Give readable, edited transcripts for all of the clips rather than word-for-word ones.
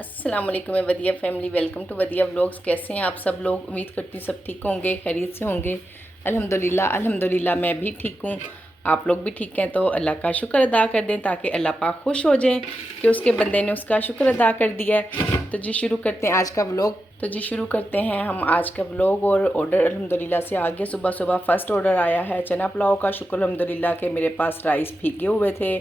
अस्सलाम वालेकुम वदिया family, welcome to वदिया vlogs. कैसे हैं आप सब लोग? उम्मीद करती हूँ सब ठीक होंगे, खैरियत से होंगे। अल्हम्दुलिल्लाह मैं भी ठीक हूँ। आप लोग भी ठीक हैं तो अल्लाह का शुक्र अदा कर दें ताकि अल्लाह पाक खुश हो जाएं कि उसके बंदे ने उसका शुक्र अदा कर दिया है। तो जी शुरू करते हैं आज का व्लॉग। हम आज का व्लॉग। और ऑर्डर अल्हम्दुलिल्लाह से आ गया। सुबह सुबह फ़र्स्ट ऑर्डर आया है चना पुलाव का। शुक्र अल्हम्दुलिल्लाह के मेरे पास राइस भीगे हुए थे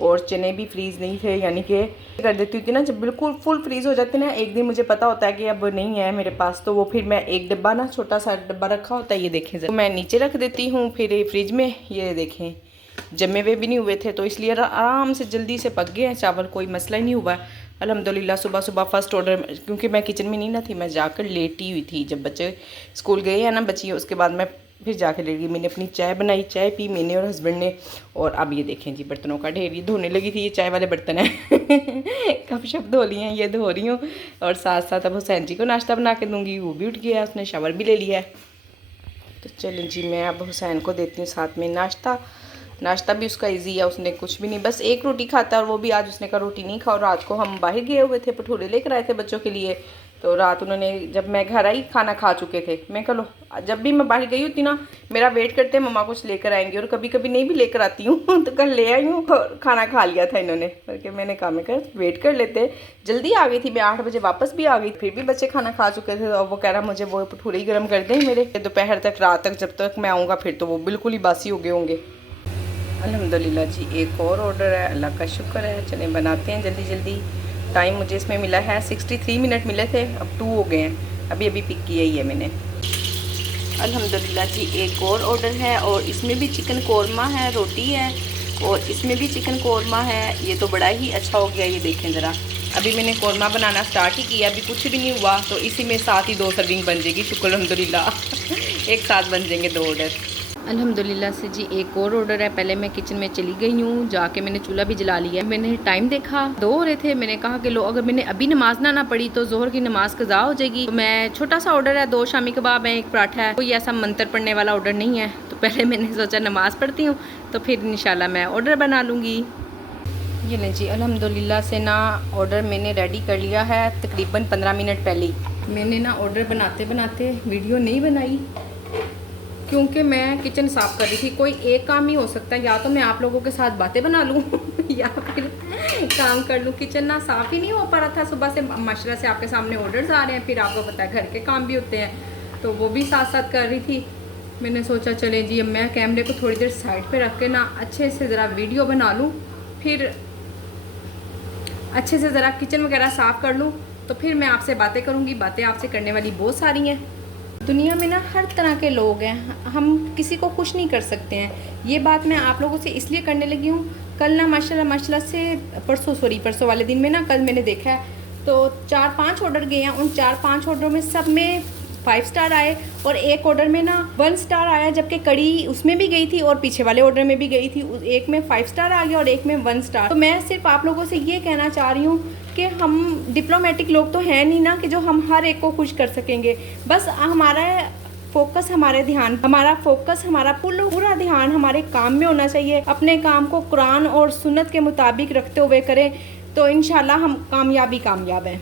और चने भी फ्रीज़ नहीं थे, यानी कि कर देती थी ना जब बिल्कुल फुल फ्रीज़ हो जाते ना, एक दिन मुझे पता होता है कि अब नहीं है मेरे पास, तो वो फिर मैं एक डिब्बा ना, छोटा सा डिब्बा रखा होता है, ये देखें तो मैं नीचे रख देती हूँ फिर फ्रिज में। ये देखें जमे हुए भी नहीं हुए थे, तो इसलिए आराम से जल्दी से पक गए हैं चावल, कोई मसला ही नहीं हुआ है अल्हम्दुलिल्लाह। सुबह सुबह फ़र्स्ट ऑर्डर, क्योंकि मैं किचन में नहीं ना थी, मैं जाकर लेटी हुई थी। जब बच्चे स्कूल गए हैं ना बच्ची, उसके बाद मैं फिर जाके लेट गई। मैंने अपनी चाय बनाई, चाय पी मैंने और हस्बैंड ने। और अब ये देखें जी बर्तनों का ढेर, ये धोने लगी थी, ये चाय वाले बर्तन हैं कप शप धो लिए हैं, ये धो रही हूँ। और साथ साथ अब हुसैन जी को नाश्ता बना के दूँगी, वो भी उठ गया, उसने शावर भी ले लिया है। तो चलें जी, मैं अब हुसैन को देती हूँ साथ में नाश्ता। नाश्ता भी उसका इजी है, उसने कुछ भी नहीं, बस एक रोटी खाता है, और वो भी आज उसने कहा रोटी नहीं खाओ। रात को हम बाहर गए हुए थे, भटूरे लेकर आए थे बच्चों के लिए, तो रात उन्होंने, जब मैं घर आई खाना खा चुके थे। मैं कह लो जब भी मैं बाहर गई होती ना, मेरा वेट करते हैं मम्मा कुछ लेकर आएंगे, और कभी कभी नहीं भी लेकर आती हूँ तो कल ले आई हूँ, खाना खा लिया था इन्होंने, करके मैंने कहा मैं कर वेट कर लेते। जल्दी आ गई थी मैं, 8 बजे वापस भी आ गई, फिर भी बच्चे खाना खा चुके थे। और वो कह रहा मुझे वो भटूरे ही गर्म कर दें मेरे, दोपहर तक, रात तक, जब तक मैं आऊँगा फिर तो वो बिल्कुल ही बासी हो गए होंगे। अल्हम्दुलिल्लाह जी एक और ऑर्डर है, अल्लाह का शुक्र है। चले बनाते हैं जल्दी जल्दी। टाइम मुझे इसमें मिला है 63 मिनट मिले थे, अब 2 हो गए हैं, अभी पिक किया ही है मैंने। अल्हम्दुलिल्लाह जी एक और ऑर्डर है, और इसमें भी चिकन कोरमा है, रोटी है, और इसमें भी चिकन कोरमा है। ये तो बड़ा ही अच्छा हो गया, ये देखें ज़रा। अभी मैंने कोरमा बनाना स्टार्ट ही किया, अभी कुछ भी नहीं हुआ, तो इसी में साथ ही 2 सर्विंग बन जाएगी, शुक्र अल्हम्दुलिल्लाह एक साथ बन जाएंगे 2 ऑर्डर अल्हम्दुलिल्लाह से जी। एक और ऑर्डर है। पहले मैं किचन में चली गई हूँ, जाके मैंने चूल्हा भी जला लिया। मैंने टाइम देखा 2 हो रहे थे, मैंने कहा कि लो अगर मैंने अभी नमाज ना पढ़ी तो जोहर की नमाज कज़ा हो जाएगी। तो मैं, छोटा सा ऑर्डर है, 2 शामी कबाब है, 1 पराठा है, कोई ऐसा मंत्र पढ़ने वाला ऑर्डर नहीं है। तो पहले मैंने सोचा नमाज पढ़ती हूँ तो फिर इंशाल्लाह मैं ऑर्डर बना लूँगी। ये लें जी अल्हम्दुलिल्लाह से ना ऑर्डर मैंने रेडी कर लिया है, तकरीबन 15 मिनट पहले ही। मैंने ना ऑर्डर बनाते बनाते वीडियो नहीं बनाई, क्योंकि मैं किचन साफ़ कर रही थी। कोई एक काम ही हो सकता है, या तो मैं आप लोगों के साथ बातें बना लूँ या फिर काम कर लूँ। किचन ना साफ़ ही नहीं हो पा रहा था सुबह से, माशाल्लाह से आपके सामने ऑर्डर्स आ रहे हैं, फिर आपको पता है घर के काम भी होते हैं, तो वो भी साथ साथ कर रही थी। मैंने सोचा चले जी अब मैं कैमरे को थोड़ी देर साइड पर रख के ना अच्छे से ज़रा वीडियो बना लूँ, फिर अच्छे से ज़रा किचन वगैरह साफ़ कर लूँ, तो फिर मैं आपसे बातें करूँगी। बातें आपसे करने वाली बहुत सारी हैं। दुनिया में ना हर तरह के लोग हैं, हम किसी को खुश नहीं कर सकते हैं। ये बात मैं आप लोगों से इसलिए करने लगी हूँ, कल ना माशाल्लाह से परसों वाले दिन में ना, कल मैंने देखा है तो 4-5 ऑर्डर गए हैं। उन 4-5 ऑर्डर में सब में 5 स्टार आए, और एक ऑर्डर में ना 1 स्टार आया, जबकि कड़ी उसमें भी गई थी और पीछे वाले ऑर्डर में भी गई थी। एक में 5 स्टार आ गया और एक में 1 स्टार। तो मैं सिर्फ आप लोगों से ये कहना चाह रही हूँ कि हम डिप्लोमेटिक लोग तो हैं नहीं ना कि जो हम हर एक को खुश कर सकेंगे। बस हमारा फोकस, हमारा पूरा ध्यान हमारे काम में होना चाहिए। अपने काम को कुरान और सुन्नत के मुताबिक रखते हुए करें तो इंशाल्लाह हम कामयाब हैं।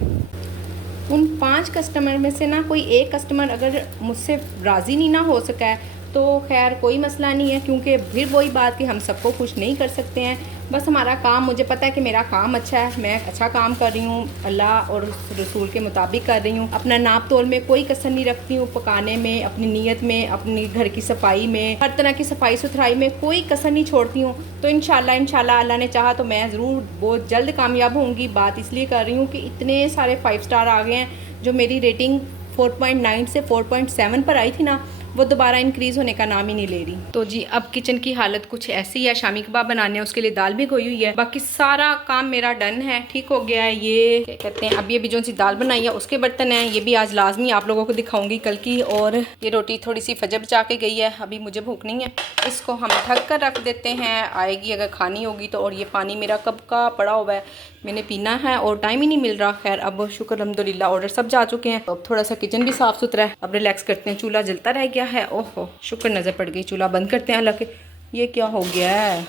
उन 5 कस्टमर में से ना कोई एक कस्टमर अगर मुझसे राज़ी नहीं ना हो सका है तो खैर कोई मसला नहीं है, क्योंकि फिर वही बात कि हम सबको खुश नहीं कर सकते हैं। बस हमारा काम, मुझे पता है कि मेरा काम अच्छा है, मैं अच्छा काम कर रही हूँ, अल्लाह और रसूल के मुताबिक कर रही हूँ। अपना नाप तोल में कोई कसर नहीं रखती हूँ, पकाने में, अपनी नीयत में, अपनी घर की सफाई में, हर तरह की सफाई सुथराई में कोई कसर नहीं छोड़ती हूँ। तो इंशाल्लाह अल्लाह ने चाहा तो मैं ज़रूर बहुत जल्द कामयाब होंगी। बात इसलिए कर रही हूँ कि इतने सारे 5 स्टार आ गए हैं। जो मेरी रेटिंग 4.9 से 4.7 पर आई थी ना, वो दोबारा इंक्रीज़ होने का नाम ही नहीं ले रही। तो जी अब किचन की हालत कुछ ऐसी है, शामी कबाब बनाने हैं, उसके लिए दाल भी गोई हुई है, बाकी सारा काम मेरा डन है, ठीक हो गया है। ये क्या कहते हैं, अभी जो सी दाल बनाई है उसके बर्तन हैं, ये भी आज लाजमी आप लोगों को दिखाऊंगी कल की। और ये रोटी थोड़ी सी फजर बचा के गई है, अभी मुझे भूख नहीं है, इसको हम ढक कर रख देते हैं, आएगी अगर खानी होगी तो। और ये पानी मेरा कब का पड़ा हुआ है, मैंने पीना है और टाइम ही नहीं मिल रहा। खैर अब शुक्र अल्हम्दुलिल्लाह ऑर्डर सब जा चुके हैं, तो अब थोड़ा सा किचन भी साफ़ सुथरा है, अब रिलैक्स करते हैं। चूल्हा जलता रह गया है, ओहो शुक्र नज़र पड़ गई। चूल्हा बंद करते हैं। हालांकि ये क्या हो गया है,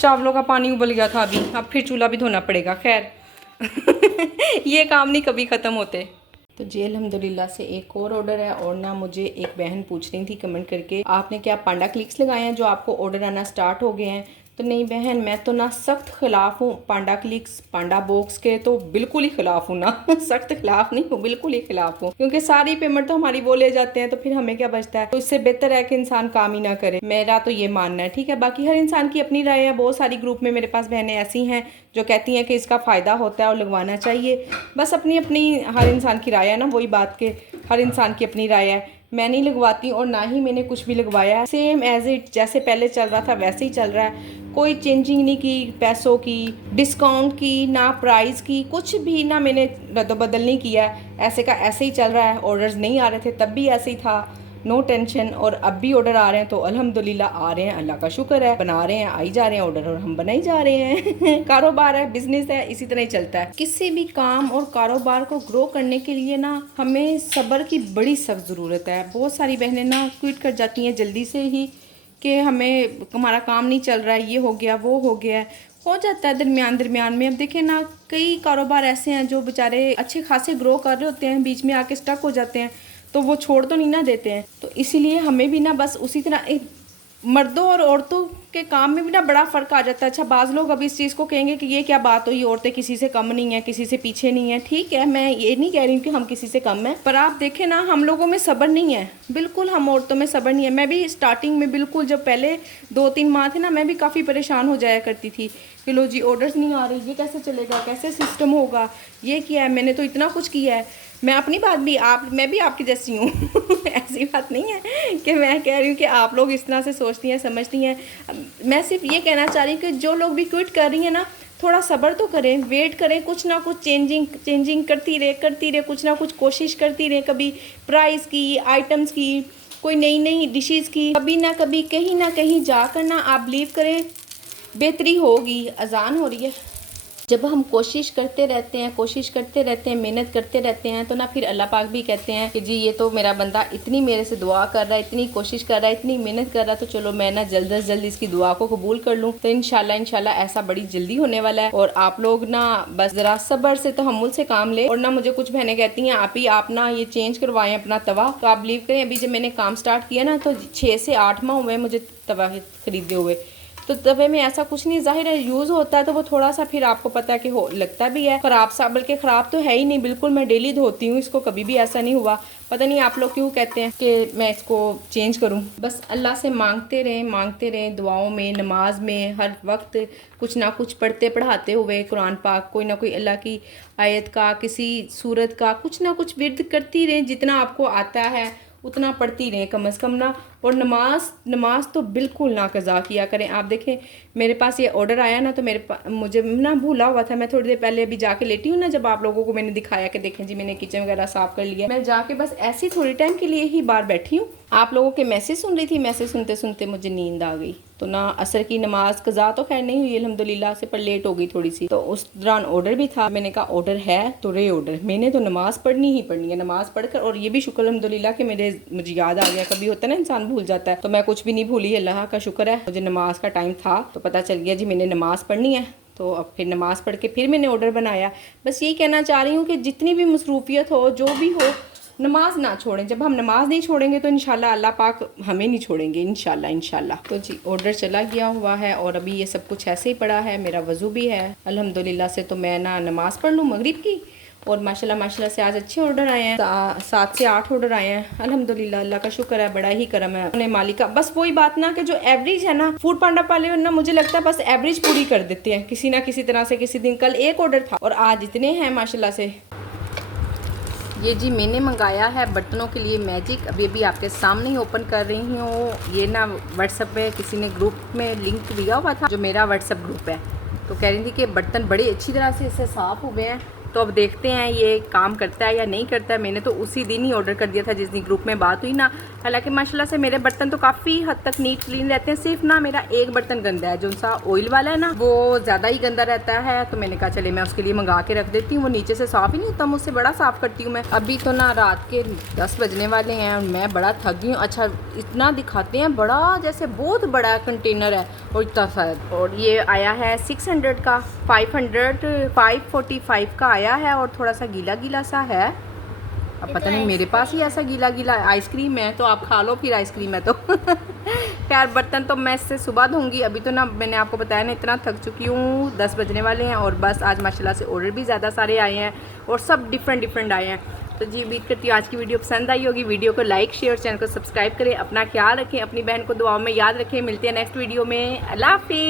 चावलों का पानी उबल गया था अभी, अब फिर चूल्हा भी धोना पड़ेगा। खैर ये काम नहीं कभी ख़त्म होते। तो जी अल्हम्दुलिल्लाह से एक और ऑर्डर है। और ना मुझे एक बहन पूछ रही थी कमेंट करके, आपने क्या पांडा क्लिक्स लगाए हैं जो आपको ऑर्डर आना स्टार्ट हो गए हैं? तो नहीं बहन, मैं तो ना सख्त ख़िलाफ़ हूँ पांडा क्लिक्स पांडा बॉक्स के, तो बिल्कुल ही ख़िलाफ़ हूँ ना सख्त ख़िलाफ़ नहीं हूँ, बिल्कुल ही ख़िलाफ़ हूँ, क्योंकि सारी पेमेंट तो हमारी वो ले जाते हैं, तो फिर हमें क्या बचता है? तो इससे बेहतर है कि इंसान काम ही ना करे, मेरा तो ये मानना है। ठीक है, बाकी हर इंसान की अपनी राय है। बहुत सारी ग्रुप में मेरे पास बहनें ऐसी हैं जो कहती हैं कि इसका फ़ायदा होता है और लगवाना चाहिए। बस अपनी अपनी हर इंसान की राय है ना, वही बात के हर इंसान की अपनी राय है। मैं नहीं लगवाती और ना ही मैंने कुछ भी लगवाया है, सेम एज इट जैसे पहले चल रहा था वैसे ही चल रहा है। कोई चेंजिंग नहीं की, पैसों की, डिस्काउंट की, ना प्राइस की, कुछ भी ना मैंने रद्द-बदल नहीं किया है। ऐसे का ऐसे ही चल रहा है। ऑर्डर्स नहीं आ रहे थे तब भी ऐसे ही था, नो टेंशन। और अब भी ऑर्डर आ रहे हैं तो अल्हम्दुलिल्लाह आ रहे हैं, अल्लाह का शुक्र है। बना रहे हैं, आई जा रहे हैं ऑर्डर और हम बनाई जा रहे हैं कारोबार है, बिजनेस है, इसी तरह ही चलता है। किसी भी काम और कारोबार को ग्रो करने के लिए ना हमें सब्र की बड़ी सख्त ज़रूरत है। बहुत सारी बहनें ना क्विट कर जाती हैं जल्दी से ही कि हमें हमारा काम नहीं चल रहा है, ये हो गया वो हो गया, हो जाता है दरमियान में। अब देखें ना, कई कारोबार ऐसे हैं जो बेचारे अच्छे खासे ग्रो कर रहे होते हैं, बीच में आके स्टक हो जाते हैं, तो वो छोड़ तो नहीं ना देते हैं। तो इसीलिए हमें भी ना बस उसी तरह मर्दों और औरतों के काम में भी ना बड़ा फ़र्क आ जाता है। अच्छा, बाज़ लोग अब इस चीज़ को कहेंगे कि ये क्या बात हुई, औरतें किसी से कम नहीं है, किसी से पीछे नहीं है। ठीक है, मैं ये नहीं कह रही हूँ कि हम किसी से कम हैं, पर आप देखें ना, हम लोगों में सब्र नहीं है, बिल्कुल हम औरतों में सब्र नहीं है। मैं भी स्टार्टिंग में बिल्कुल, जब पहले 2-3 माह थे ना, मैं भी काफ़ी परेशान हो जाया करती थी कि लो जी ऑर्डर्स नहीं आ रहे, ये कैसे चलेगा, कैसे सिस्टम होगा, ये क्या है, मैंने तो इतना कुछ किया है। मैं अपनी बात भी मैं भी आपकी जैसी हूँ ऐसी बात नहीं है कि मैं कह रही हूँ कि आप लोग इस तरह से सोचती हैं, समझती हैं। मैं सिर्फ ये कहना चाह रही हूँ कि जो लोग भी क्विट कर रही हैं ना, थोड़ा सब्र तो करें, वेट करें, कुछ ना कुछ चेंजिंग करती रहे, कुछ ना कुछ कोशिश करती रहे। कभी प्राइस की, आइटम्स की, कोई नई नई डिशेज़ की, कभी ना कभी कहीं ना कहीं जाकर ना आप बिलीव करें बेहतरी होगी। अजान हो रही है। जब हम कोशिश करते रहते हैं, मेहनत करते रहते हैं, तो ना फिर अल्लाह पाक भी कहते हैं कि जी ये तो मेरा बंदा इतनी मेरे से दुआ कर रहा है, इतनी कोशिश कर रहा है, इतनी मेहनत कर रहा है, तो चलो मैं ना जल्द से जल्द इसकी दुआ को कबूल कर लूँ। तो इंशाल्लाह ऐसा बड़ी जल्दी होने वाला है। और आप लोग ना बस ज़रा सब्र से तहम्मुल से काम ले। और ना मुझे कुछ बहनें कहती हैं आप ना ये चेंज करवाएं अपना तवा, तो आप बिलीव करें, अभी जब मैंने काम स्टार्ट किया ना, तो 6 से 8 माह हुए मुझे तवा खरीदे हुए। तो तवे में ऐसा कुछ नहीं, जाहिर है यूज़ होता है तो वो थोड़ा सा फिर आपको पता है कि हो लगता भी है ख़राब सा, बल्कि ख़राब तो है ही नहीं, बिल्कुल मैं डेली धोती हूँ इसको, कभी भी ऐसा नहीं हुआ। पता नहीं आप लोग क्यों कहते हैं कि मैं इसको चेंज करूँ। बस अल्लाह से मांगते रहें दुआओं में, नमाज में, हर वक्त कुछ ना कुछ पढ़ते पढ़ाते हुए कुरान पाक, कोई ना कोई अल्लाह की आयत का, किसी सूरत का कुछ ना कुछ विर्द करती रहें, जितना आपको आता है उतना पढ़ती रहें कम से कम ना। और नमाज तो बिल्कुल ना कज़ा किया करें। आप देखें, मेरे पास ये ऑर्डर आया ना, तो मुझे ना भूला हुआ था। मैं थोड़ी देर पहले अभी जाके लेटी हूँ ना, जब आप लोगों को मैंने दिखाया कि देखें जी मैंने किचन वगैरह साफ़ कर लिया, मैं जाके बस ऐसी थोड़ी टाइम के लिए ही बाहर बैठी हूँ। आप लोगों के मैसेज सुन रही थी, मैसेज सुनते सुनते मुझे नींद आ गई। तो ना असर की नमाज कज़ा तो खैर नहीं हुई अल्हम्दुलिल्लाह से, पर लेट हो गई थोड़ी सी। तो उस दौरान ऑर्डर भी था, मैंने कहा ऑर्डर है तो रे ऑर्डर, मैंने तो नमाज़ पढ़नी ही पढ़नी है। नमाज़ पढ़कर, और ये भी शुक्र अल्हम्दुलिल्लाह कि मुझे याद आ गया, कभी होता है ना इंसान भूल जाता है, तो मैं कुछ भी नहीं भूली, अल्लाह का शुक्र है। मुझे नमाज का टाइम था तो पता चल गया जी मैंने नमाज़ पढ़नी है, तो अब फिर नमाज़ पढ़ के फिर मैंने ऑर्डर बनाया। बस यही कहना चाह रही हूँ कि जितनी भी मसरूफियत हो, जो भी हो, नमाज ना छोड़ें। जब हम नमाज नहीं छोड़ेंगे तो इंशाल्लाह अल्लाह पाक हमें नहीं छोड़ेंगे, इंशाल्लाह। तो जी ऑर्डर चला गया हुआ है और अभी ये सब कुछ ऐसे ही पड़ा है। मेरा वज़ू भी है अल्हम्दुलिल्लाह से, तो मैं ना नमाज़ पढ़ लूँ मगरिब की। और माशाल्लाह से आज अच्छे ऑर्डर आए हैं, 7 से 8 ऑर्डर आए हैं अल्हम्दुलिल्लाह, अल्लाह का शुक्र है, बड़ा ही करम है अपने मालिक का। बस वही बात ना कि जो एवरेज है ना, फूड पांडा वाले ना, मुझे लगता है बस एवरेज पूरी कर देते हैं किसी ना किसी तरह से। किसी दिन कल एक ऑर्डर था और आज इतने हैं माशाल्लाह से। ये जी मैंने मंगाया है बर्तनों के लिए मैजिक, अभी आपके सामने ही ओपन कर रही हूँ। ये ना व्हाट्सएप में किसी ने ग्रुप में लिंक दिया हुआ था, जो मेरा व्हाट्सएप ग्रुप है, तो कह रही थी कि बर्तन बड़ी अच्छी तरह से इससे साफ़ हुए हैं। तो अब देखते हैं ये काम करता है या नहीं करता है। मैंने तो उसी दिन ही ऑर्डर कर दिया था जिस दिन ग्रुप में बात हुई ना। हालांकि माशाल्लाह से मेरे बर्तन तो काफ़ी हद तक नीट क्लीन रहते हैं, सिर्फ ना मेरा एक बर्तन गंदा है, जो सा ऑयल वाला है ना वो ज़्यादा ही गंदा रहता है। तो मैंने कहा चले मैं उसके लिए मंगा के रख देती हूँ, वो नीचे से साफ़ ही नहीं होता, मुझसे बड़ा साफ़ करती हूँ मैं। अभी तो ना रात के 10 बजने वाले हैं और मैं बड़ा थक गई हूँ। अच्छा इतना दिखाते हैं बड़ा, जैसे बहुत बड़ा कंटेनर है और इतना सा, और ये आया है 600 का, 545 का आया है और थोड़ा सा गीला गीला सा है। अब पता नहीं मेरे पास ही ऐसा गीला गीला आइसक्रीम है, तो आप खा लो फिर आइसक्रीम है तो खैर बर्तन तो मैं इससे सुबह धोऊंगी। अभी तो ना मैंने आपको बताया ना इतना थक चुकी हूँ, 10 बजने वाले हैं और बस आज माशाल्लाह से ऑर्डर भी ज़्यादा सारे आए हैं और सब डिफरेंट आए हैं। तो जी उम्मीद करती हूँ आज की वीडियो पसंद आई होगी। वीडियो को लाइक शेयर, चैनल को सब्सक्राइब करें, अपना ख्याल रखें, अपनी बहन को दुआओं में याद रखें। मिलते हैं नेक्स्ट वीडियो में। अल्लाह हाफिज़।